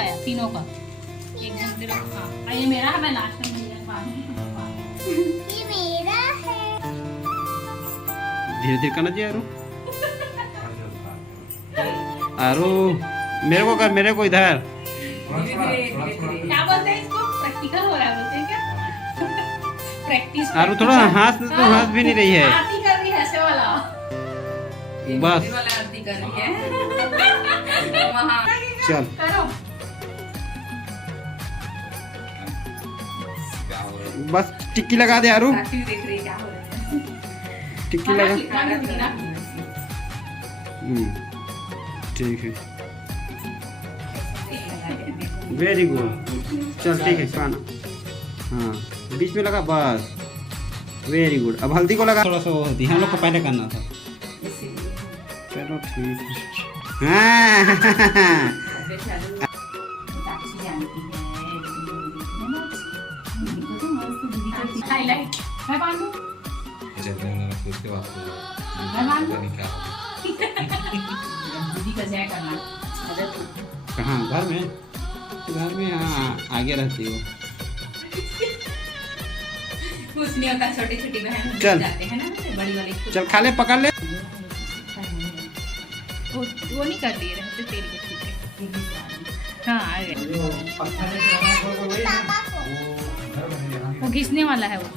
गया तीनों का एक घंटे लोग। हाँ ये मेरा है, मैं लास्ट में ये मेरा है। धीरे धीरे करना चाहिए आरू मेरे को कर, मेरे को इधर। क्या बोलते हैं इसको, प्रैक्टिकल हो रहा है बोलते हैं क्या? प्रैक्टिस। आरू थोड़ा हाथ तो हाथ भी नहीं रही है, आरती कर रही है ऐसे वाला, बस वाला आरती कर रही है। वहाँ चल। करो। बस टिक्की लगा दे आरू, देख रही है क्या हो रहा है। टिक्की लगा। लगा। ठीक है, वेरी गुड। चल ठीक है खाना, हाँ बीच में लगा, बस वेरी गुड। अब हल्दी को लगा, थोड़ा सा वो हल्दी हम लोग को पहले करना था। चलो ठीक है। हाँ हाईलाइट मैं बांधूं? दीदी का जय करना। कहाँ घर में? घर में हाँ आगे रहती हो। कुछ नहीं होता, छोटी छोटी बहन चल जाते हैं ना, बड़ी वाली चल खा ले, पकड़ ले। वो नहीं कर दिए रहते तेल के छूटे। हाँ आ गए। वो घिसने वाला है वो।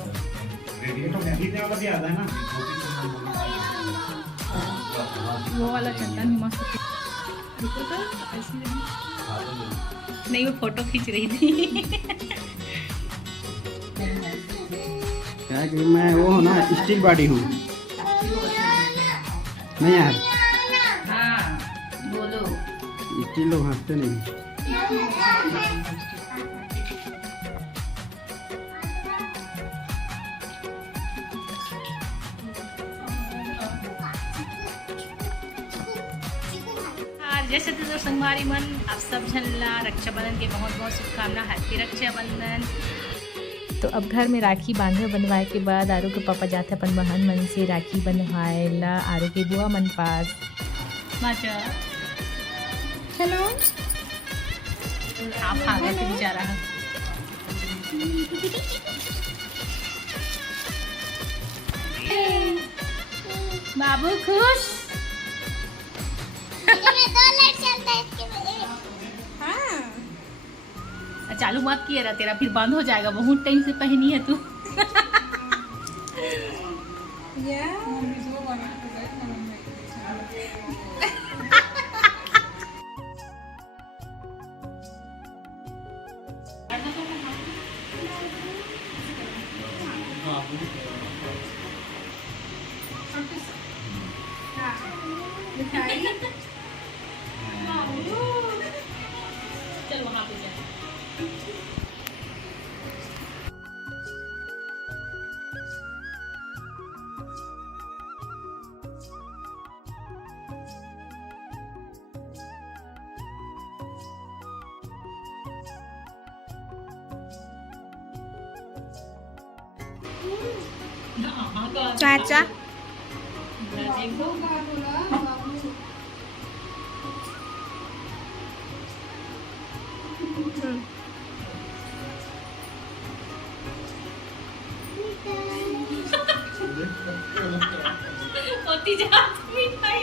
वो वाला चंदन मस्त। रुको तो ऐसे नहीं, वो फोटो खींच रही थी। क्या कि मैं वो हूँ ना, स्टील बॉडी हूँ। नहीं यार, हाँ बोलो। स्टील लोग हंसते नहीं। जैसे तो संगवारी मन आप सब झनला रक्षाबंधन के बहुत बहुत शुभकामना। हैप्पी रक्षाबंधन। तो अब घर में राखी बांधे बनवाए के बाद आरू के पापा जाते अपन बहन मन से राखी बनवाएला आरू के बुआ मन पास। माचा हेलो आप आ गए थे बेचारा। बाबू खुश। चालू मत किया रहा, तेरा फिर बंद हो जाएगा। बहुत टाइम से पहनी है तू। चल वहाँ पे जा। चाचा होती जाती मिठाई।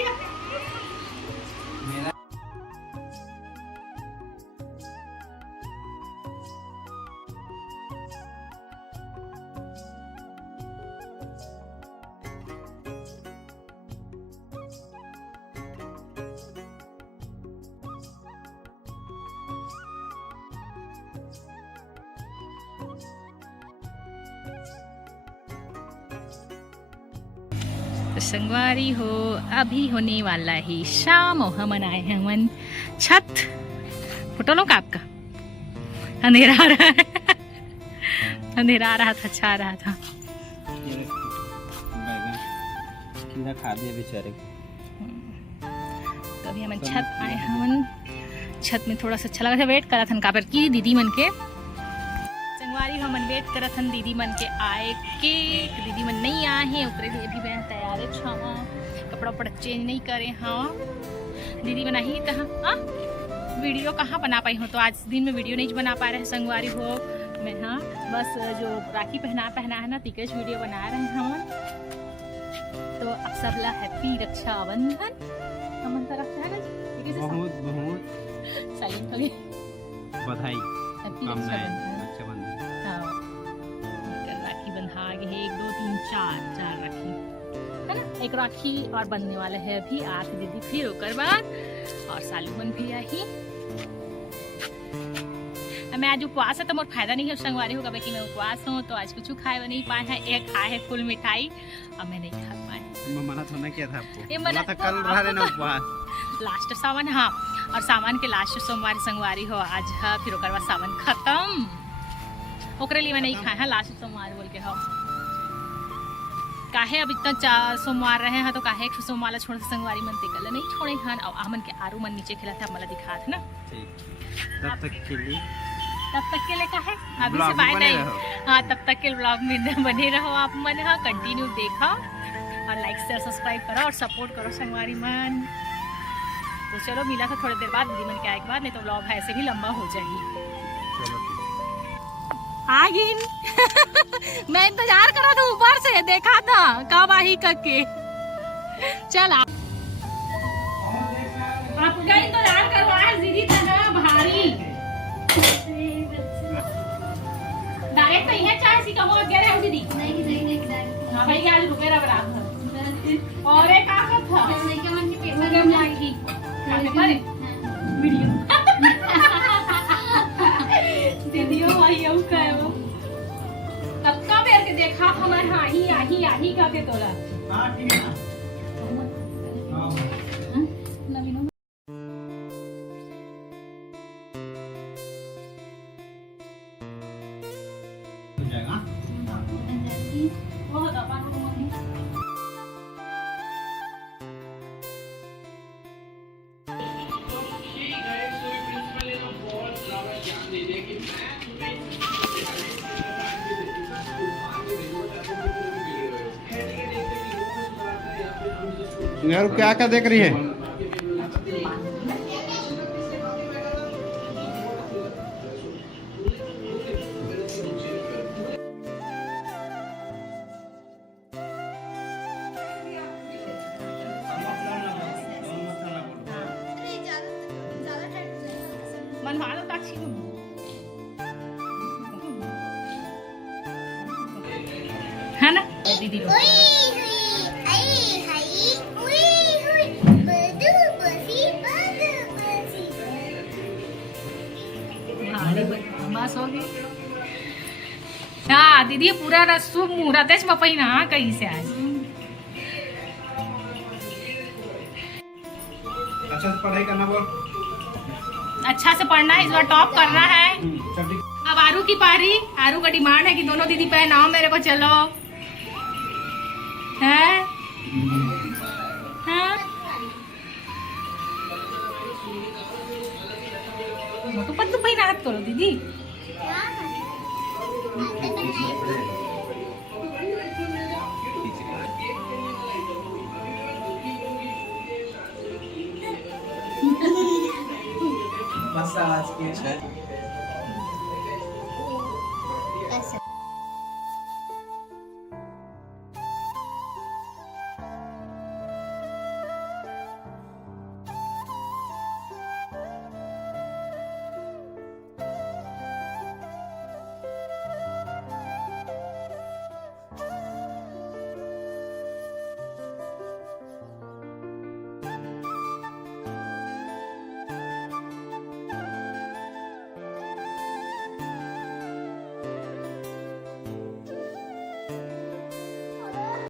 तो संगवारी हो अभी होने वाला ही शाम और हम आए हैं मन छत। फोटो लो का आपका, अंधेरा आ रहा है। अंधेरा आ रहा था, अच्छा आ रहा था। कीड़ा खा दिया बेचारे। तो अभी हम छत आए हम। छत में थोड़ा सा अच्छा लगा था, वेट करा था का पर की दीदी मन के। संगवारी हमन वेट करत हन दीदी मन के आए के। दीदी मन नहीं आए हैं, ऊपरे लिए भी मैं तैयार छावा, कपड़ा उपड़ा चेंज नहीं करे। हाँ दीदी मन ही तहाँ। हाँ वीडियो कहाँ बना पाई हूँ, तो आज दिन में वीडियो नहीं बना पा रहे हैं संगवारी हो मैं। हाँ बस जो राखी पहना है ना तिकच वीडियो बना रहे हैं हम। तो आप सब ला हैप्पी रक्षाबंधन। हम रक्षा है ना बहुत बहुत साइलेंट हो गए। बधाई हैप्पी रक्षाबंधन। हाँ राखी बंधा गए है 1 2 3 4 राखी है ना। एक राखी और बनने वाला है अभी 8 दीदी फिर ओकर बाद और सालूमन भी आई। मैं आज उपवास है तो मोर फायदा नहीं है संगवारी होगा कि मैं उपवास हूँ, तो आज कुछ खाए नहीं पाए हैं। एक खाए है फुल मिठाई और मैं नहीं खा पाए। मना तो नहीं किया था आपको, ये मना था कल रहा रहना उपवास। लास्ट सावन हाँ, और सावन के लास्ट सोमवार संगवारी हो आज है, फिर ओकर बाद सावन खत्म। ओकरे लिए मैं नहीं खाए हैं लास्ट सोमवार बोल के। हो काहे अब इतना सोमवार रहे हैं तो काहे एक सोमवार छोड़ संगवारी मन ते कल नहीं छोड़े हन। और आमन के आरू मन नीचे खिला था, मला दिखा था ना। तब तक के लिए का है अभी से बाय नहीं। हाँ तब तक के ब्लॉग में बने रहो आप मन। हाँ कंटिन्यू देखो और लाइक शेयर सब्सक्राइब करो और सपोर्ट करो संगवारी मन। तो चलो मिला था थोड़ी देर बाद दीदी मन के आए के बाद, नहीं तो ब्लॉग ऐसे भी लंबा हो जाएगी। आगिन मैं इंतजार करा था ऊपर से, देखा था कब आई करके। चल आप इंतजार करो, आज दीदी था भारी डायरेक्ट ही है चाहे सी कमो गए रहे दीदी। नहीं हां भाई आज रुके रहा बराबर। और एक का था नहीं के मन की पेपर में लागी पेपर वीडियो दीदियो भाई यू का वो तब का बेर के देखा हमार आही का के तोला। हां ठीक है ना। हां नवीनो यार क्या क्या देख रही है? मनवालो ताक्षी है ना दीदी लोग। बस हो गई। हाँ दीदी पूरा रसू मुहूर्त में पहिना कहीं से आज। अच्छा से पढ़ाई करना बोल। अच्छा से पढ़ना है, इस बार टॉप करना है। अब आरू की पारी। आरू का डिमांड है कि दोनों दीदी पहनाओ मेरे को, चलो है हाँ? तो पत्तू पहना करो दीदी। मसाज के